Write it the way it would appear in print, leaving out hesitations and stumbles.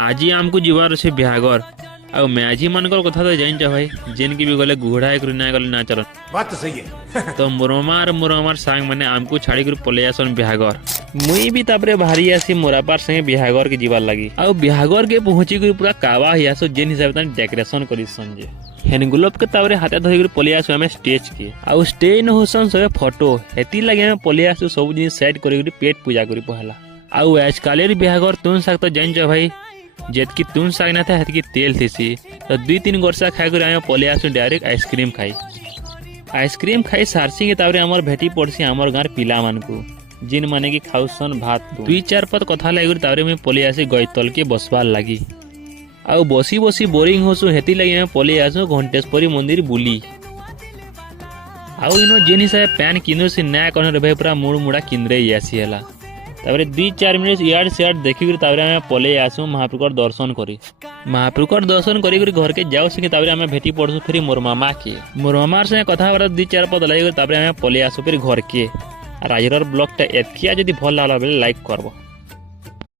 आज आमको जीवार से बिहागर आ मैजी मानकर कथा तो जान भाई जिनकी भी गले गुहड़ा एक ना गले ना चलन बात तो सही है। तो मोरमार सांग मैंने आमको छाड़ी कर पले आसन बिहागर मुई भी तापरे भारी आसी मोरापार संगे बिहागर के जीवार लगी आ बिहागर के पहुंची कर पूरा कावा ही आसो जेन हिसाब से डेकोरेशन करी संजे हेनगुलप के तावरे हाथे धरी कर पले आसो हमें स्टेज के आ स्टेज न होसन सब फोटो हेती लगे हमें पले आसो सब जिन सेट करी पेट पूजा करी पहला आउ आजकल बिहागर तुन साग तो जान भाई जेतकी तुन साग ना था हेतकी तेल थी तो 2-3 गोरसा खाई कर आम पले आसु डायरेक्ट आइसक्रीम खाई सारसी के तावरे आमर भेटी पड़सी आमर गाँव पिला मान को जिन माने की खाउसन भात 2-4 पद कथा लगी तावरे में पले आसी गईतल के बसवार लगी आउ बसी बसी बोरिंग होसु हेती लगी आम पले आसु घंटेश्वरी मंदिर बुली आउ इनो जेन हिसाब पैन किनो से नया कौन भाई पूरा मुड़ मुड़ा किंद्रे आसी है तापर 2-4 मिनट इयाड़ सियाड़ देखिक आम पले आसू महाप्रभुर दर्शन करी महाप्रभुर दर्शन करी घर के जाऊ सी आम भेटी पड़सु फिर मोर मामा के मोर मामार संगे कथा 2-4 पद लगे आम पले आसू फिर घर के आज ब्लॉग टा एतकिया जदि भल लागला बेले लाइक करबो।